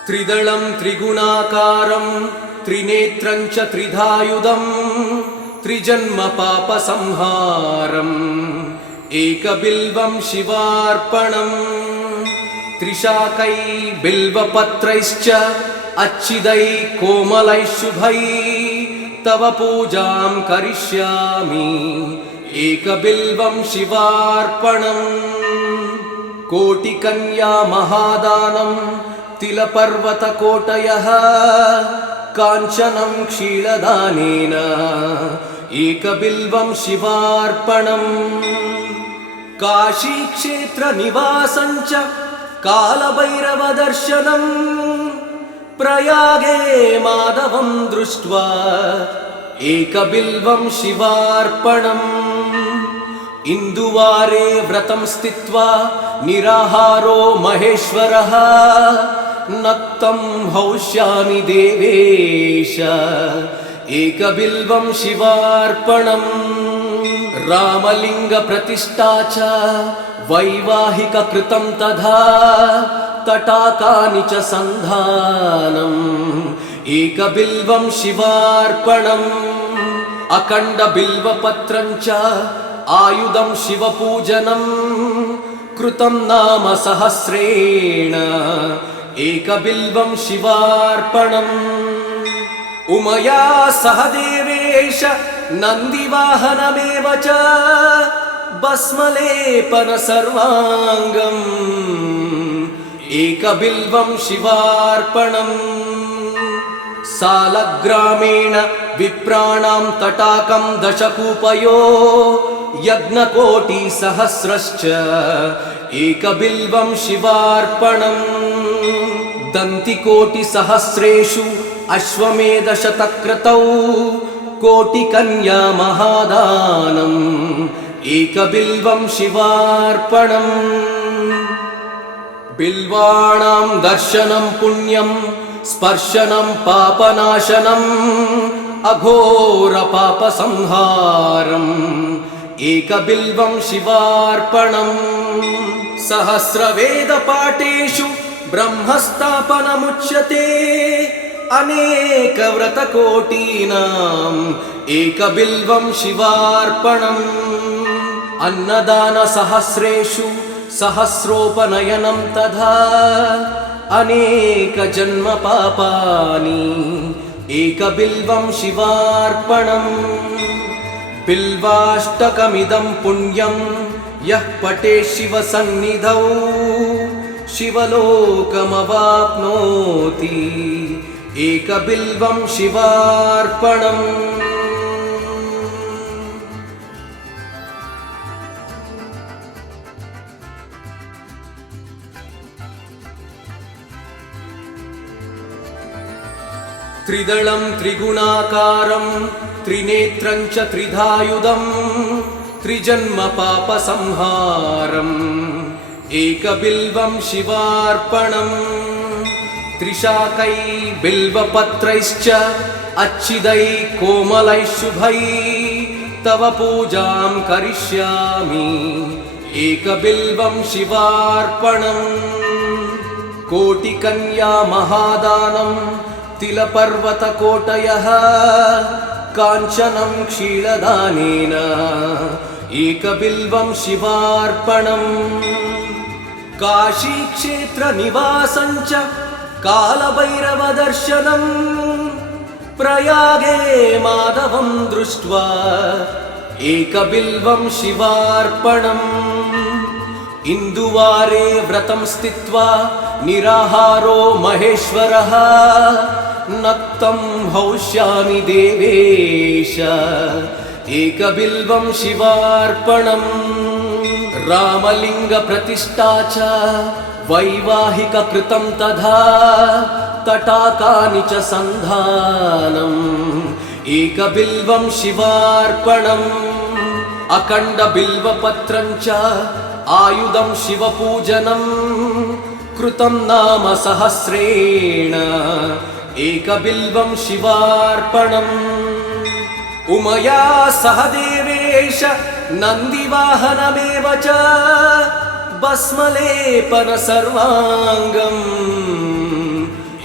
त्रिदलं त्रिगुणाकारं त्रिनेत्रं च त्रिधायुधं त्रिजन्म पापसंहारम् एकबिल्वं शिवार्पणम् त्रिशाकै बिल्वपत्रैश्च अच्छिदै कोमलै शुभै तव पूजां करिष्यामि एकबिल्वं शिवार्पणम् कोटिकन्या महादानं तिलपर्वतकोटयः काञ्चनं क्षीरदानेन एकबिल्वं शिवार्पणम् काशीक्षेत्रनिवासं च कालभैरवदर्शनम् प्रयागे माधवं दृष्ट्वा एकबिल्वं शिवार्पणम् इन्दुवारे व्रतं स्थित्वा निराहारो महेश्वरः नक्तं हौष्यामि देवेश एकबिल्वं शिवार्पणम् रामलिङ्गप्रतिष्ठा च वैवाहिककृतं तथा तटाकानि च सन्धानम् एकबिल्वं शिवार्पणम् अखण्डबिल्वपत्रं च आयुधं शिवपूजनं कृतं नाम सहस्रेण एकबिल्वं शिवार्पणम् उमया सह देवेश नन्दिवाहनमेव च भस्मलेपन सर्वाङ्गम् एकबिल्वं शिवार्पणम् सालग्रामेण विप्राणां तटाकं दशकूपयो यज्ञकोटिसहस्रश्च एकबिल्वं शिवार्पणम् दन्तिकोटिसहस्रेषु अश्वमेधशतक्रतौ कोटिकन्या महादानम् एकबिल्वं शिवार्पणम् बिल्वाणां दर्शनं पुण्यं स्पर्शनं पापनाशनम् अघोरपापसंहारम् एकबिल्वं शिवार्पणम् सहस्रवेदपाठेषु ब्रह्मस्थापनमुच्यते अनेकव्रतकोटीनाम् एकबिल्वं शिवार्पणम् अन्नदानसहस्रेषु सहस्रोपनयनं तथा अनेकजन्मपापानि एकबिल्वं शिवार्पणम् बिल्वाष्टकमिदं पुण्यं यः पठेत् शिवसन्निधौ शिवलोकमवाप्नोति एकबिल्वं शिवार्पणम् त्रिदलं त्रिगुणाकारं त्रिनेत्रं च त्रिधायुधं त्रिजन्म पापसंहारम् एकबिल्वं शिवार्पणम् त्रिशाकै बिल्वपत्रैश्च अच्छिदै कोमलै शुभै तव पूजां करिष्यामि एकबिल्वं शिवार्पणम् कोटिकन्या महादानं तिलपर्वतकोटयः काञ्चनं क्षीरदानेन एकबिल्वं शिवार्पणम् काशीक्षेत्रनिवासं च कालभैरवदर्शनम् प्रयागे माधवं दृष्ट्वा एकबिल्वं शिवार्पणम् इन्दुवारे व्रतं स्थित्वा निराहारो महेश्वरः नक्तं हौष्यामि देवेश एकबिल्वं शिवार्पणम् रामलिङ्गप्रतिष्ठा च वैवाहिककृतं तथा तटाकानि च सन्धानम् एकबिल्वं शिवार्पणम् अखण्डबिल्वपत्रं च आयुधं शिवपूजनं कृतं नाम सहस्रेण एकबिल्वं शिवार्पणम् उमया सह देवेश नन्दिवाहनमेव च भस्मलेपन सर्वाङ्गम्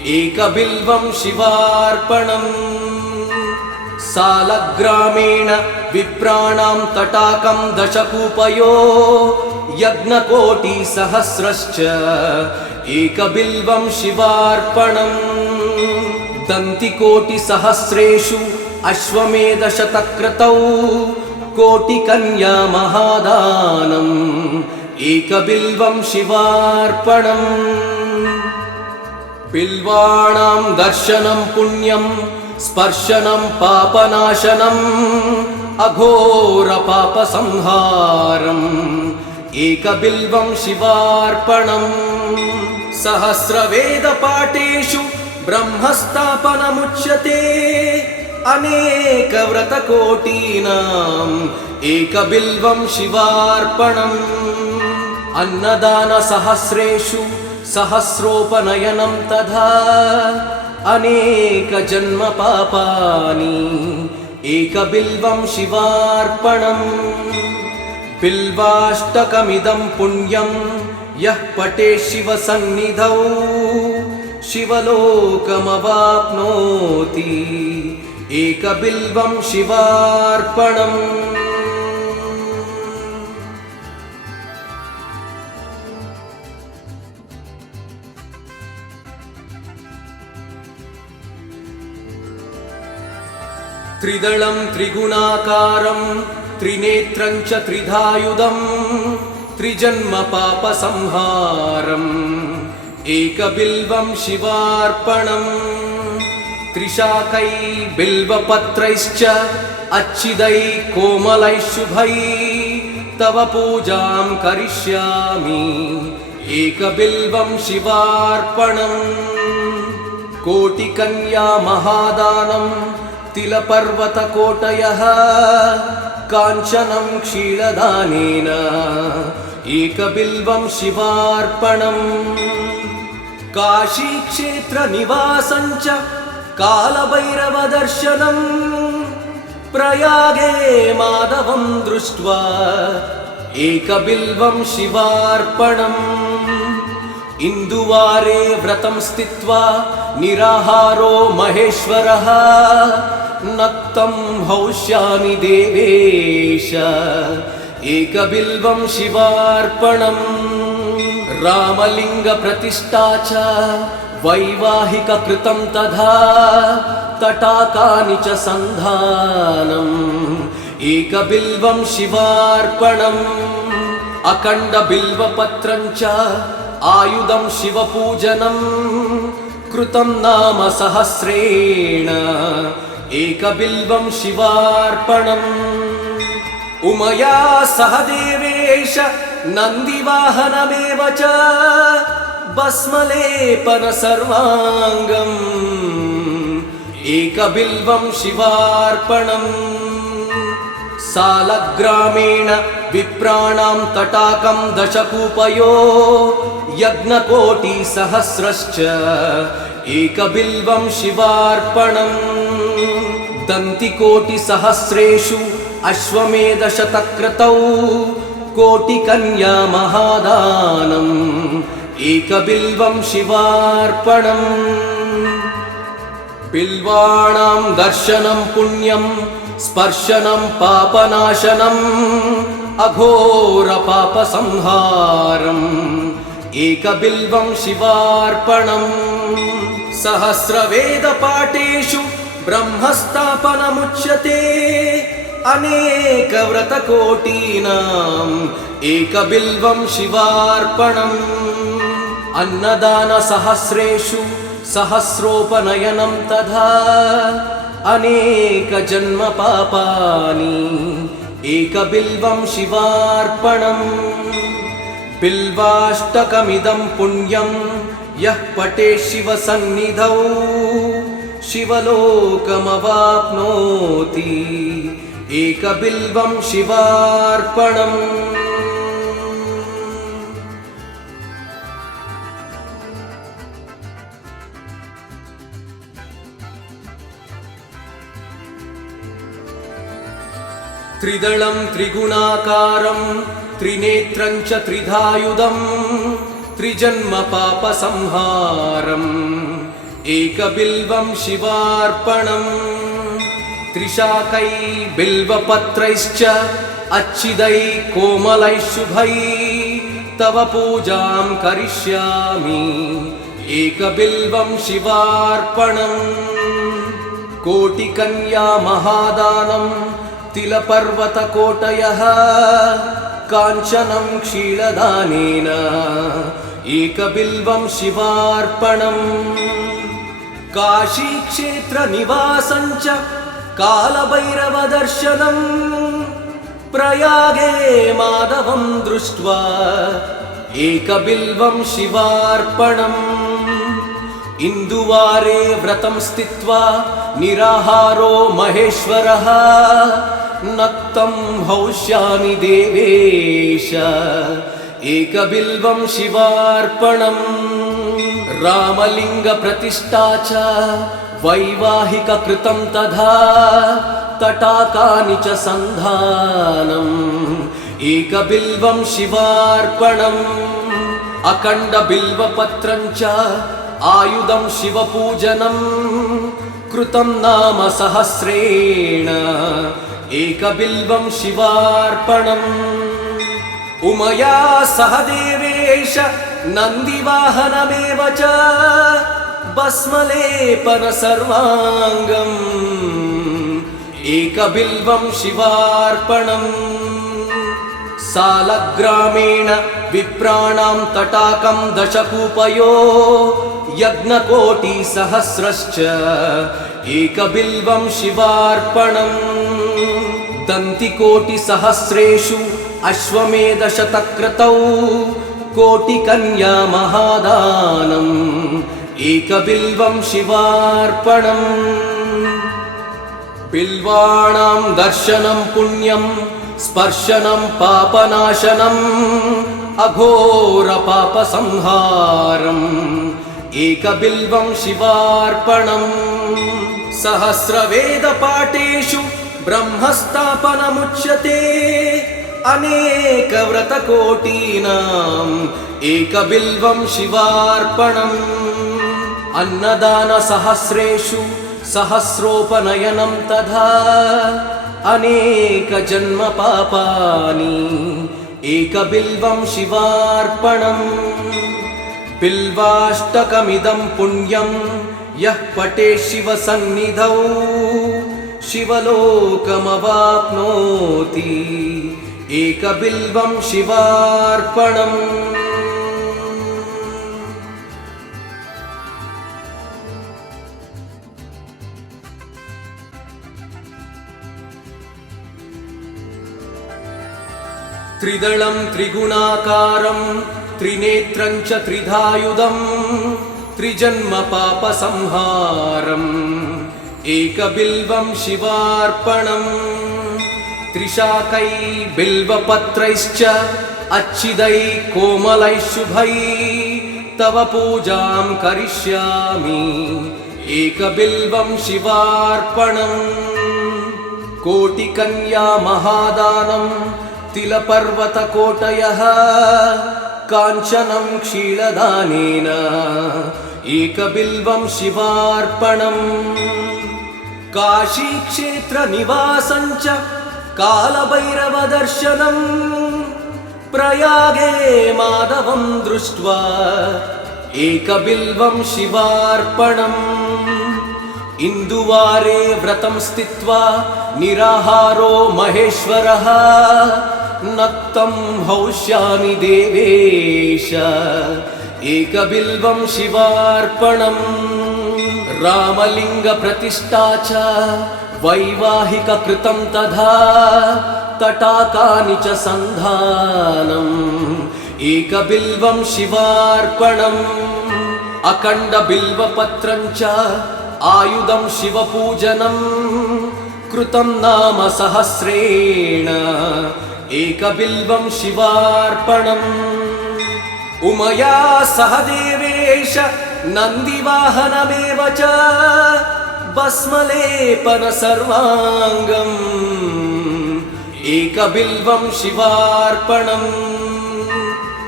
एकबिल्वं शिवार्पणम् सालग्रामेण विप्राणां तटाकं दशकूपयो यज्ञकोटिसहस्रश्च एकबिल्वं शिवार्पणम् दन्तिकोटिसहस्रेषु अश्वमेधशतक्रतौ कोटिकन्या महादानम् एकबिल्वं शिवार्पणम् बिल्वाणां दर्शनं पुण्यं स्पर्शनं पापनाशनम् अघोरपापसंहारम् एकबिल्वं शिवार्पणम् सहस्रवेदपाठेषु ब्रह्मस्थापनमुच्यते अनेकव्रतकोटीनाम् एकबिल्वं शिवार्पणम् अन्नदानसहस्रेषु सहस्रोपनयनं तथा अनेकजन्मपापानि एकबिल्वं शिवार्पणम् बिल्वाष्टकमिदं पुण्यं यः पठेत् शिवसन्निधौ शिवलोकमवाप्नोति एकबिल्वं शिवार्पणम् त्रिदलं त्रिगुणाकारं त्रिनेत्रं च त्रिधायुधं त्रिजन्मपापसंहारम् एकबिल्वं शिवार्पणम् त्रिशाकै बिल्वपत्रैश्च अच्छिदै कोमलैः शुभै तव पूजां करिष्यामि एकबिल्वं शिवार्पणम् कोटिकन्या महादानं तिलपर्वतकोटयः काञ्चनं क्षीरदानेन एकबिल्वं शिवार्पणम् काशीक्षेत्रनिवासं च कालभैरवदर्शनम् प्रयागे माधवं दृष्ट्वा एकबिल्वं शिवार्पणम् इन्दुवारे व्रतं स्थित्वा निराहारो महेश्वरः नक्तं हौष्यामि देवेश एकबिल्वं शिवार्पणम् रामलिङ्गप्रतिष्ठा च वैवाहिककृतं तथा तटाकानि च सन्धानम् एकबिल्वं शिवार्पणम् अखण्डबिल्वपत्रं च आयुधं शिवपूजनं कृतं नाम सहस्रेण एकबिल्वं शिवार्पणम् उमया सह देवेश नन्दिवाहनमेव च भस्मलेपन सर्वाङ्गम् एकबिल्वं शिवार्पणम् सालग्रामेण विप्राणां तटाकं दशकूपयो यज्ञकोटिसहस्रश्च एकबिल्वं शिवार्पणम् दन्तिकोटिसहस्रेषु अश्वमेधशतक्रतौ कोटिकन्या महादानम् एकबिल्वं शिवार्पणम् बिल्वाणां दर्शनं पुण्यं स्पर्शनं पापनाशनम् अघोरपापसंहारम् एकबिल्वं शिवार्पणम् सहस्रवेदपाठेषु ब्रह्मस्थापनमुच्यते अनेकव्रतकोटीनाम् एकबिल्वं शिवार्पणम् अन्नदानसहस्रेषु सहस्रोपनयनं तथा अनेकजन्मपापानि एकबिल्वं शिवार्पणम् बिल्वाष्टकमिदं पुण्यं यः पठेत् शिवसन्निधौ शिवलोकमवाप्नोति एकबिल्वं शिवार्पणम् त्रिदलं त्रिगुणाकारं त्रिनेत्रं च त्रिधायुधं त्रिजन्मपापसंहारम् एकबिल्वं शिवार्पणम् त्रिशाकै बिल्वपत्रैश्च अच्छिदै कोमलैः शुभै तव पूजां करिष्यामि एकबिल्वं शिवार्पणम् कोटिकन्या महादानं तिलपर्वतकोटयः काञ्चनं क्षीरदानेन एकबिल्वं शिवार्पणम् काशीक्षेत्रनिवासं च कालभैरवदर्शनम् प्रयागे माधवं दृष्ट्वा एकबिल्वं शिवार्पणम् इन्दुवारे व्रतं स्थित्वा निराहारो महेश्वरः नक्तं हौष्यामि देवेश एकबिल्वं शिवार्पणम् रामलिङ्गप्रतिष्ठा च वैवाहिककृतं तथा तटाकानि च सन्धानम् एकबिल्वं शिवार्पणम् अखण्डबिल्वपत्रं च आयुधं शिवपूजनं कृतं नाम सहस्रेण एकबिल्वं शिवार्पणम् उमया सह देवेश नन्दिवाहनमेव च भस्मलेपन सर्वाङ्गम् एकबिल्वं शिवार्पणम् सालग्रामेण विप्राणां तटाकं दशकूपयो यज्ञकोटिसहस्रश्च एकबिल्वं शिवार्पणम् दन्तिकोटिसहस्रेषु अश्वमेधशतक्रतौ कोटिकन्या महादानम् एकबिल्वं शिवार्पणम् बिल्वाणां दर्शनं पुण्यं स्पर्शनं पापनाशनम् अघोरपापसंहारम् एकबिल्वं शिवार्पणम् सहस्रवेदपाठेषु ब्रह्मस्थापनमुच्यते अनेकव्रतकोटीनाम् एकबिल्वं शिवार्पणम् अन्नदानसहस्रेषु सहस्रोपनयनं तथा अनेकजन्मपापानि एकबिल्वं शिवार्पणम् बिल्वाष्टकमिदं पुण्यं यः पठेत् शिवसन्निधौ शिवलोकमवाप्नोति एकबिल्वं शिवार्पणम् त्रिदलं त्रिगुणाकारं त्रिनेत्रं च त्रिधायुधं त्रिजन्मपापसंहारम् एकबिल्वं शिवार्पणम् त्रिशाकै बिल्वपत्रैश्च अच्छिदै कोमलैः शुभै तव पूजां करिष्यामि एकबिल्वं शिवार्पणम् कोटिकन्या महादानं तिलपर्वतकोटयः काञ्चनं क्षीरदानेन एकबिल्वं शिवार्पणम् काशीक्षेत्रनिवासं च कालभैरवदर्शनम् प्रयागे माधवं दृष्ट्वा एकबिल्वं शिवार्पणम् इन्दुवारे व्रतं स्थित्वा निराहारो महेश्वरः नक्तं हौष्यामि देवेश एकबिल्वं शिवार्पणम् रामलिङ्गप्रतिष्ठा च वैवाहिककृतं तथा तटाकानि च सन्धानम् एकबिल्वं शिवार्पणम् अखण्डबिल्वपत्रं च आयुधं शिवपूजनं कृतं नाम सहस्रेण एकबिल्वं शिवार्पणम् उमया सह देवेश नन्दिवाहनमेव च भस्मलेपन सर्वाङ्गम् एकबिल्वं शिवार्पणम्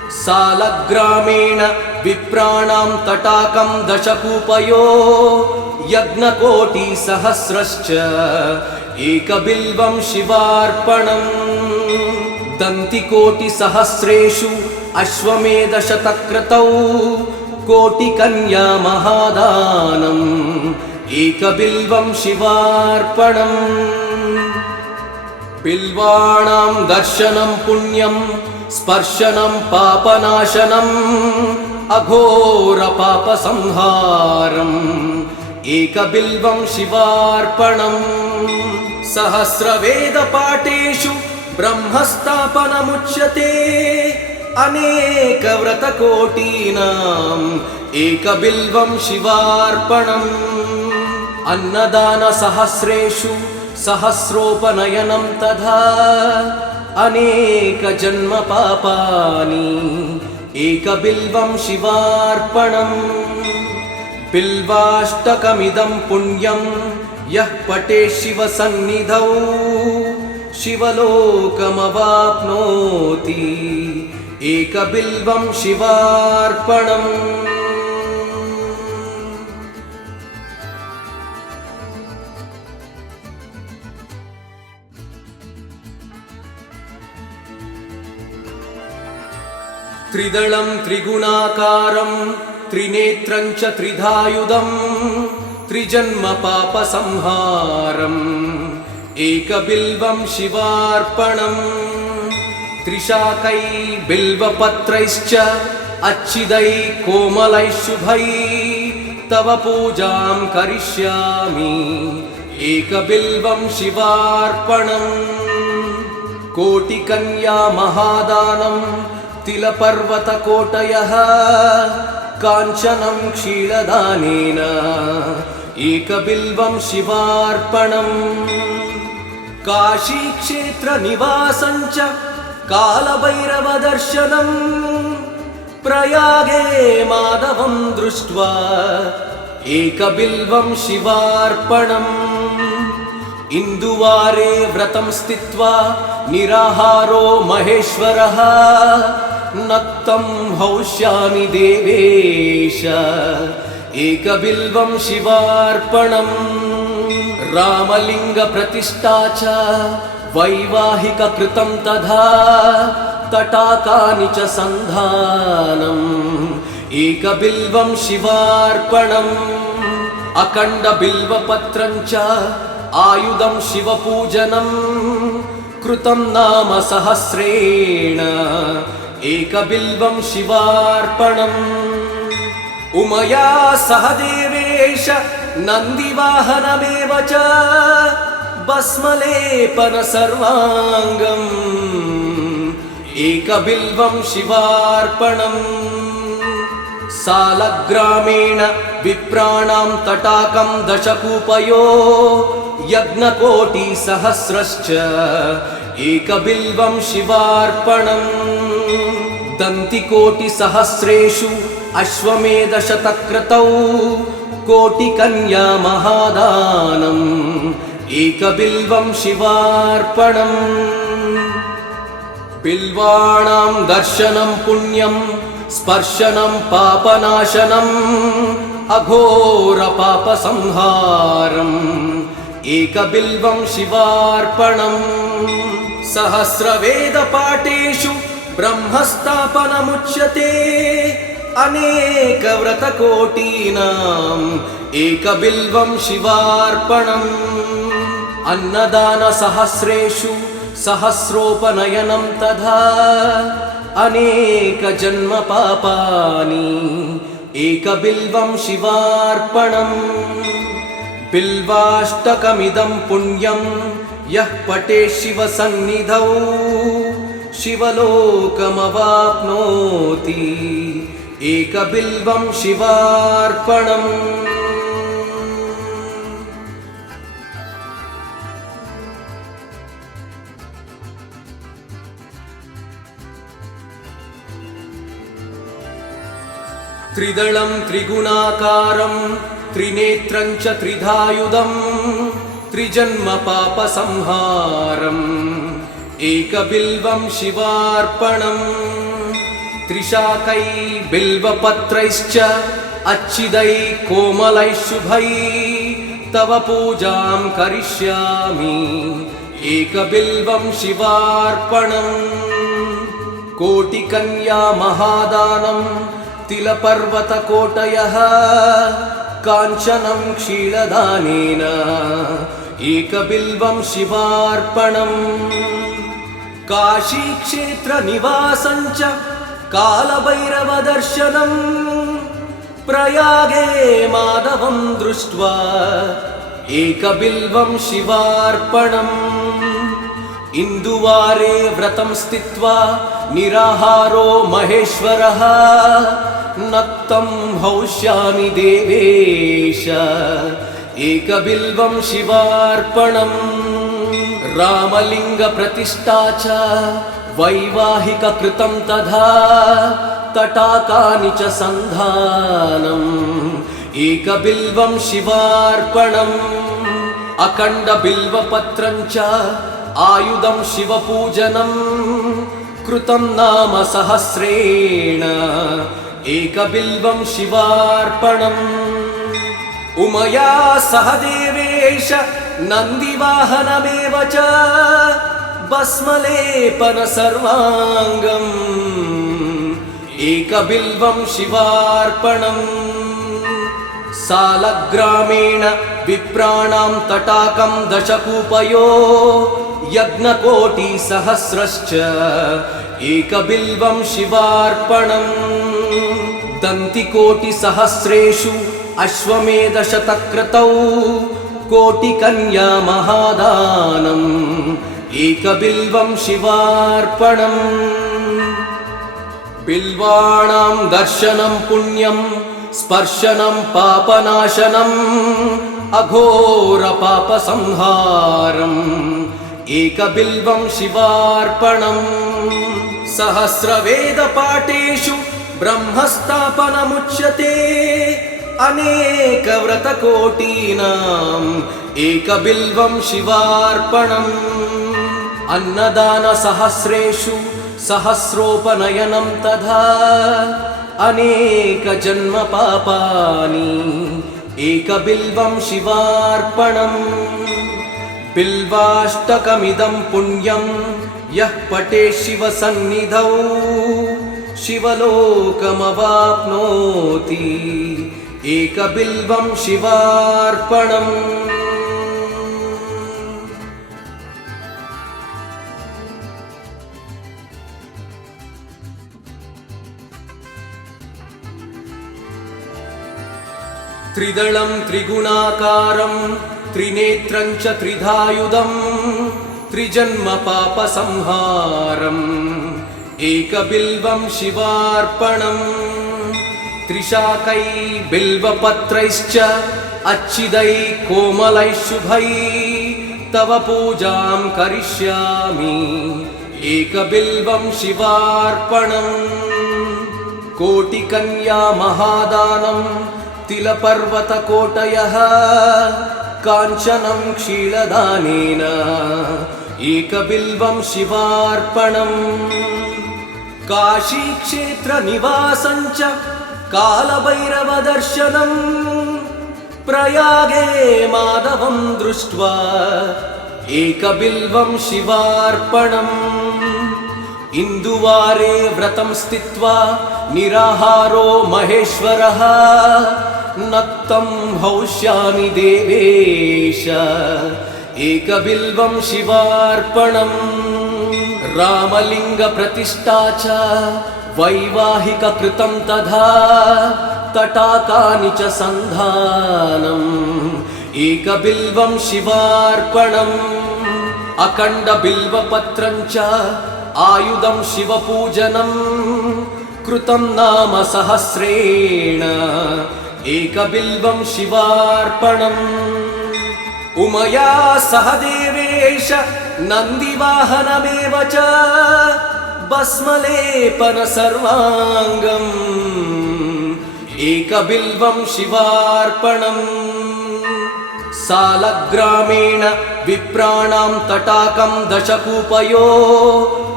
सालग्रामेण विप्राणां तटाकं दशकूपयो यज्ञकोटिसहस्रश्च एकबिल्वं शिवार्पणम् दन्तिकोटिसहस्रेषु अश्वमेधशतक्रतौ कोटिकन्या महादानम् एकबिल्वं शिवार्पणम् बिल्वाणां दर्शनं पुण्यं स्पर्शनं पापनाशनम् अघोरपापसंहारम् एकबिल्वं शिवार्पणम् सहस्रवेदपाठेषु ब्रह्मस्थापनमुच्यते अनेकव्रतकोटीनाम् एकबिल्वं शिवार्पणम् अन्नदानसहस्रेषु सहस्रोपनयनं तथा अनेकजन्मपापानि एकबिल्वं शिवार्पणम् बिल्वाष्टकमिदं पुण्यं यः पठेत् शिवसन्निधौ शिवलोकमवाप्नोति एकबिल्वं शिवार्पणम् त्रिदलं त्रिगुणाकारं त्रिनेत्रं च त्रिधायुधं त्रिजन्मपापसंहारम् एकबिल्वं शिवार्पणम् त्रिशाकै बिल्वपत्रैश्च अच्छिदै कोमलैः शुभै तव पूजां करिष्यामि एकबिल्वं शिवार्पणम् कोटिकन्या महादानं तिलपर्वतकोटयः काञ्चनं क्षीरदानेन एकबिल्वं शिवार्पणम् काशीक्षेत्रनिवासं च कालभैरवदर्शनम् प्रयागे माधवं दृष्ट्वा एकबिल्वं शिवार्पणम् इन्दुवारे व्रतं स्थित्वा निराहारो महेश्वरः नक्तं हौष्यामि देवेश एकबिल्वं शिवार्पणम् रामलिङ्गप्रतिष्ठा च वैवाहिककृतं तथा तटाकानि च सन्धानम् एकबिल्वं शिवार्पणम् अखण्डबिल्वपत्रं च आयुधं शिवपूजनं कृतं नाम सहस्रेण एकबिल्वं शिवार्पणम् उमया सह देवेश नन्दिवाहनमेव च भस्मलेपन सर्वाङ्गम् एकबिल्वं शिवार्पणम् सालग्रामेण विप्राणां तटाकं दशकूपयो यज्ञकोटिसहस्रश्च एकबिल्वं शिवार्पणम् दन्तिकोटिसहस्रेषु अश्वमेधशतक्रतौ कोटिकन्या महादानम् एकबिल्वं शिवार्पणम् बिल्वाणां दर्शनं पुण्यं स्पर्शनं पापनाशनम् अघोरपापसंहारम् एकबिल्वं शिवार्पणम् सहस्रवेदपाठेषु ब्रह्मस्थापनमुच्यते अनेकव्रतकोटीनाम् एकबिल्वं शिवार्पणम् अन्नदानसहस्रेषु सहस्रोपनयनं तथा अनेकजन्मपापानि एकबिल्वं शिवार्पणम् बिल्वाष्टकमिदं पुण्यं यः पठेत् शिवसन्निधौ शिवलोकमवाप्नोति एकबिल्वं शिवार्पणम् त्रिदलं त्रिगुणाकारं त्रिनेत्रं च त्रिधायुधं त्रिजन्मपापसंहारम् एकबिल्वं शिवार्पणम् त्रिशाकै बिल्वपत्रैश्च अच्छिदै कोमलैः शुभै तव पूजां करिष्यामि एकबिल्वं शिवार्पणम् कोटिकन्या महादानं तिलपर्वतकोटयः काञ्चनं क्षीरदानेन एकबिल्वं शिवार्पणम् काशीक्षेत्रनिवासं च कालभैरवदर्शनम् प्रयागे माधवं दृष्ट्वा एकबिल्वं शिवार्पणम् इन्दुवारे व्रतं स्थित्वा निराहारो महेश्वरः नक्तं हौष्यामि देवेश एकबिल्वं शिवार्पणम् रामलिङ्गप्रतिष्ठा च वैवाहिककृतं तथा तटाकानि च सन्धानम् एकबिल्वं शिवार्पणम् अखण्डबिल्वपत्रं च आयुधं शिवपूजनं कृतं नाम सहस्रेण एकबिल्वं शिवार्पणम् उमया सह देवेश नन्दिवाहनमेव च भस्मलेपन सर्वाङ्गम् एकबिल्वं शिवार्पणम् सालग्रामेण विप्राणां तटाकं दशकूपयो यज्ञकोटिसहस्रश्च एकबिल्वं शिवार्पणम् दन्तिकोटिसहस्रेषु अश्वमेधशतक्रतौ कोटिकन्या महादानम् एकबिल्वं शिवार्पणम् बिल्वाणां दर्शनं पुण्यं स्पर्शनं पापनाशनम् अघोरपापसंहारम् एकबिल्वं शिवार्पणम् सहस्रवेदपाठेषु ब्रह्मस्थापनमुच्यते अनेकव्रतकोटीनाम् एकबिल्वं शिवार्पणम् अन्नदानसहस्रेषु सहस्रोपनयनं तथा अनेकजन्मपापानि एकबिल्वं शिवार्पणम् बिल्वाष्टकमिदं पुण्यं यः पठेत् शिवसन्निधौ शिवलोकमवाप्नोति एकबिल्वं शिवार्पणम् त्रिदलं त्रिगुणाकारं त्रिनेत्रं च त्रिधायुधं त्रिजन्मपापसंहारम् एकबिल्वं शिवार्पणम् त्रिशाकै बिल्वपत्रैश्च अच्छिदै कोमलैः शुभै तव पूजां करिष्यामि एकबिल्वं शिवार्पणम् कोटिकन्या महादानं तिलपर्वतकोटयः काञ्चनं क्षीरदानेन एकबिल्वं शिवार्पणम् काशीक्षेत्रनिवासं च कालभैरवदर्शनम् प्रयागे माधवं दृष्ट्वा एकबिल्वं शिवार्पणम् इन्दुवारे व्रतं स्थित्वा निराहारो महेश्वरः नक्तं हौष्यामि देवेश एकबिल्वं शिवार्पणम् रामलिङ्गप्रतिष्ठा च वैवाहिककृतं तथा तटाकानि च सन्धानम् एकबिल्वं शिवार्पणम् अखण्डबिल्वपत्रं च आयुधं शिवपूजनं कृतं नाम सहस्रेण एकबिल्वं शिवार्पणम् उमया सह देवेश नन्दिवाहनमेव च भस्मलेपन सर्वाङ्गम् एकबिल्वं शिवार्पणम् सालग्रामेण विप्राणां तटाकं दशकूपयो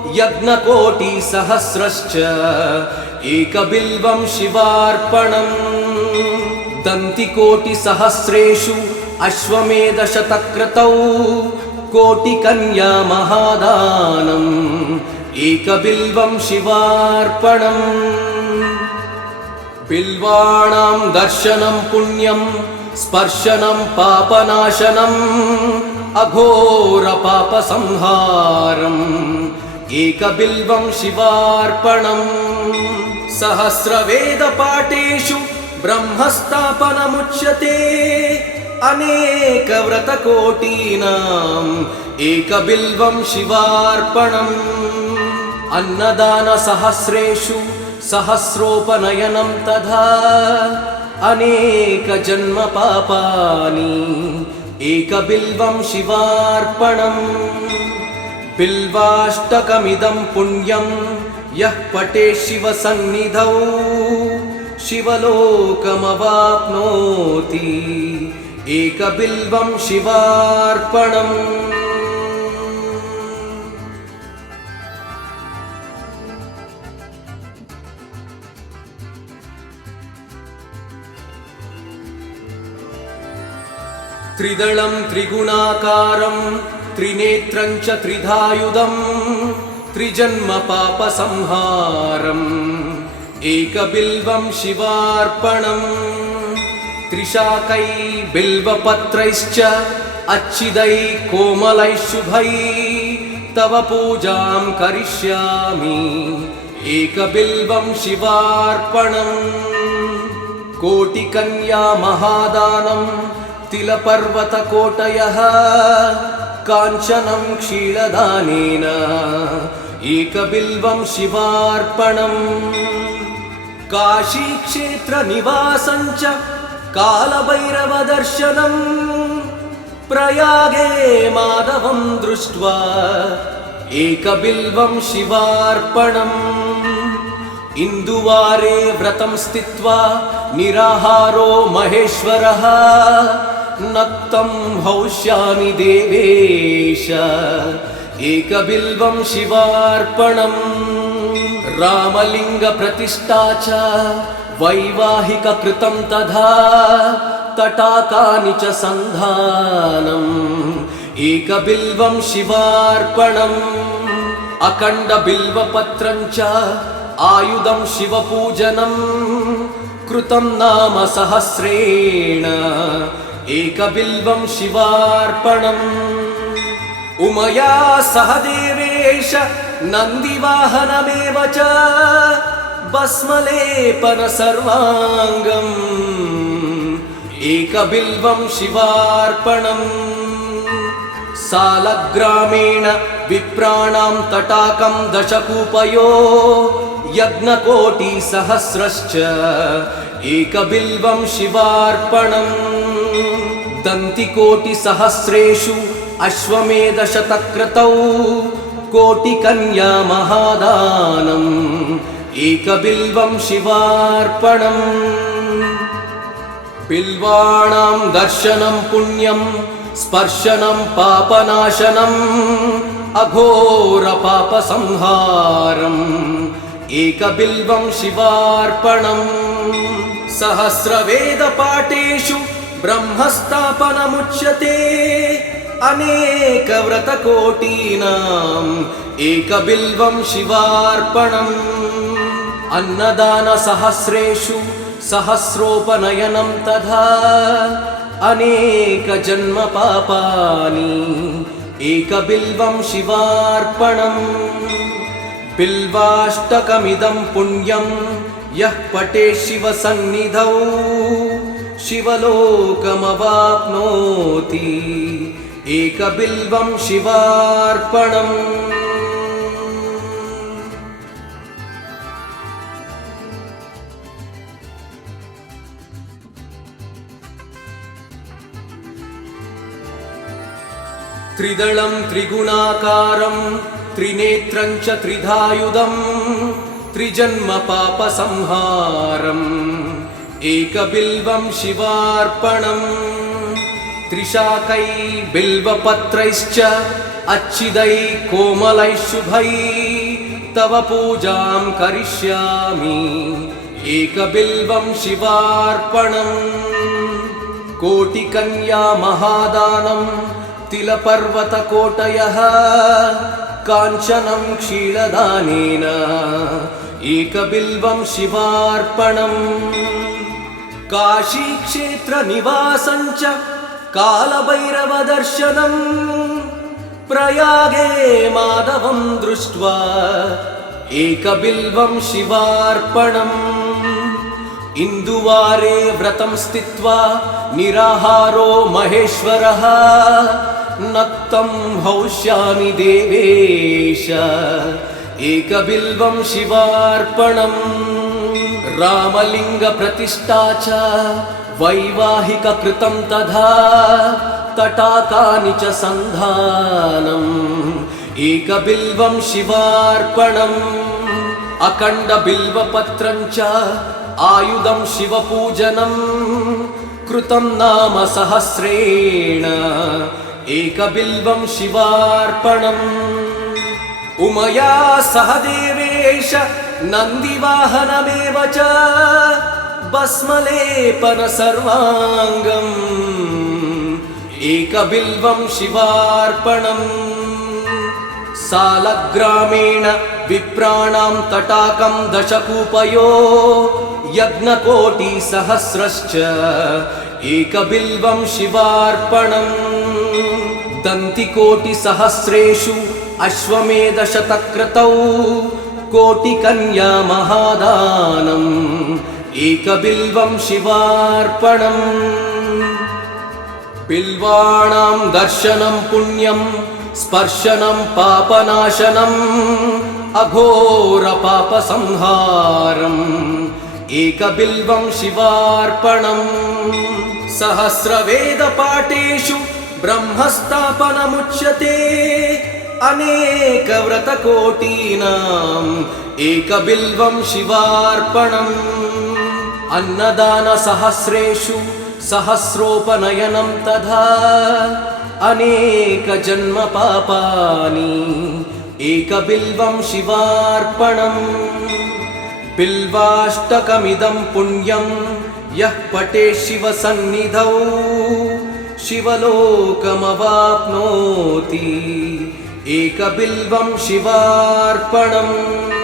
यज्ञकोटिसहस्रश्च एकबिल्वं शिवार्पणम् दन्तिकोटिसहस्रेषु अश्वमेधशतक्रतौ कोटिकन्या महादानम् एकबिल्वं शिवार्पणम् बिल्वाणां दर्शनं पुण्यं स्पर्शनं पापनाशनम् अघोरपापसंहारम् एकबिल्वं शिवार्पणम् सहस्रवेदपाठेषु ब्रह्मस्थापनमुच्यते अनेकव्रतकोटीनाम् एकबिल्वं शिवार्पणम् अन्नदानसहस्रेषु सहस्रोपनयनं तथा अनेकजन्मपापानि एकबिल्वं शिवार्पणम् बिल्वाष्टकमिदं पुण्यं यः पठेत् शिवसन्निधौ शिवलोकमवाप्नोति एकबिल्वं शिवार्पणम् त्रिदलं त्रिगुणाकारं त्रिनेत्रं च त्रिधायुधं त्रिजन्मपापसंहारम् एकबिल्वं शिवार्पणम् त्रिशाकै बिल्वपत्रैश्च अच्छिदै कोमलैः शुभै तव पूजां करिष्यामि एकबिल्वं शिवार्पणम् कोटिकन्या महादानं तिलपर्वतकोटयः काञ्चनं क्षीरदानेन एकबिल्वं शिवार्पणम् काशीक्षेत्रनिवासं च कालभैरवदर्शनम् प्रयागे माधवं दृष्ट्वा एकबिल्वं शिवार्पणम् इन्दुवारे व्रतं स्थित्वा निराहारो महेश्वरः नक्तं हौष्यामि देवेश एकबिल्वं शिवार्पणम् रामलिङ्गप्रतिष्ठा च वैवाहिककृतं तथा तटाकानि च सन्धानम् एकबिल्वं शिवार्पणम् अखण्डबिल्वपत्रं च आयुधं शिवपूजनं कृतं नाम सहस्रेण एकबिल्वं शिवार्पणम् उमया सह देवेश नन्दिवाहनमेव च भस्मलेपन सर्वाङ्गम् एकबिल्वं शिवार्पणम् सालग्रामेण विप्राणां तटाकं दशकूपयो यज्ञकोटिसहस्रश्च एकबिल्वं शिवार्पणम् दन्तिकोटिसहस्रेषु अश्वमेधशतक्रतौ कोटिकन्या महादानम् एकबिल्वं शिवार्पणम् बिल्वाणां दर्शनं पुण्यं स्पर्शनं पापनाशनम् अघोरपापसंहारम् एकबिल्वं शिवार्पणम् सहस्रवेदपाठेषु ब्रह्मस्थापनमुच्यते अनेकव्रतकोटीनाम् एकबिल्वं शिवार्पणम् अन्नदानसहस्रेषु सहस्रोपनयनं तथा अनेकजन्मपापानि एकबिल्वं शिवार्पणम् बिल्वाष्टकमिदं पुण्यं यः पठेत् शिवसन्निधौ शिवलोकमवाप्नोति एकबिल्वं शिवार्पणम् त्रिदलं त्रिगुणाकारं त्रिनेत्रं च त्रिधायुधं त्रिजन्मपापसंहारम् एकबिल्वं शिवार्पणम् त्रिशाकै बिल्वपत्रैश्च अच्छिदै कोमलै शुभै तव पूजां करिष्यामि एकबिल्वं शिवार्पणम् कोटिकन्या महादानं तिलपर्वतकोटयः काञ्चनं क्षीरदानेन एकबिल्वं शिवार्पणम् काशीक्षेत्रनिवासं च कालभैरवदर्शनम् प्रयागे माधवं दृष्ट्वा एकबिल्वं शिवार्पणम् इन्दुवारे व्रतं स्थित्वा निराहारो महेश्वरः नक्तं हौष्यामि देवेश एकबिल्वं शिवार्पणम् रामलिङ्गप्रतिष्ठा च वैवाहिककृतं तथा तटाकानि च सन्धानम् एकबिल्वं शिवार्पणम् अखण्डबिल्वपत्रं च आयुधं शिवपूजनं कृतं नाम सहस्रेण एकबिल्वं शिवार्पणम् उमया सह देवेश नन्दिवाहनमेव च भस्मलेपन सर्वाङ्गम् एकबिल्वं शिवार्पणम् सालग्रामेण विप्राणां तटाकं दशकूपयो यज्ञकोटिसहस्रश्च एकबिल्वं शिवार्पणम् दन्तिकोटिसहस्रेषु अश्वमेधशतक्रतौ कोटिकन्या महादानम् एकबिल्वं शिवार्पणम् बिल्वाणां दर्शनं पुण्यं स्पर्शनं पापनाशनम् अघोरपापसंहारम् एकबिल्वं शिवार्पणम् सहस्रवेदपाठेषु ब्रह्मस्थापनमुच्यते अनेकव्रतकोटीनाम् एकबिल्वं शिवार्पणम् अन्नदानसहस्रेषु सहस्रोपनयनं तथा अनेकजन्मपापानि एकबिल्वं शिवार्पणम् बिल्वाष्टकमिदं पुण्यं यः पठेत् शिवसन्निधौ शिवलोकमवाप्नोति एकबिल्वं शिवार्पणम्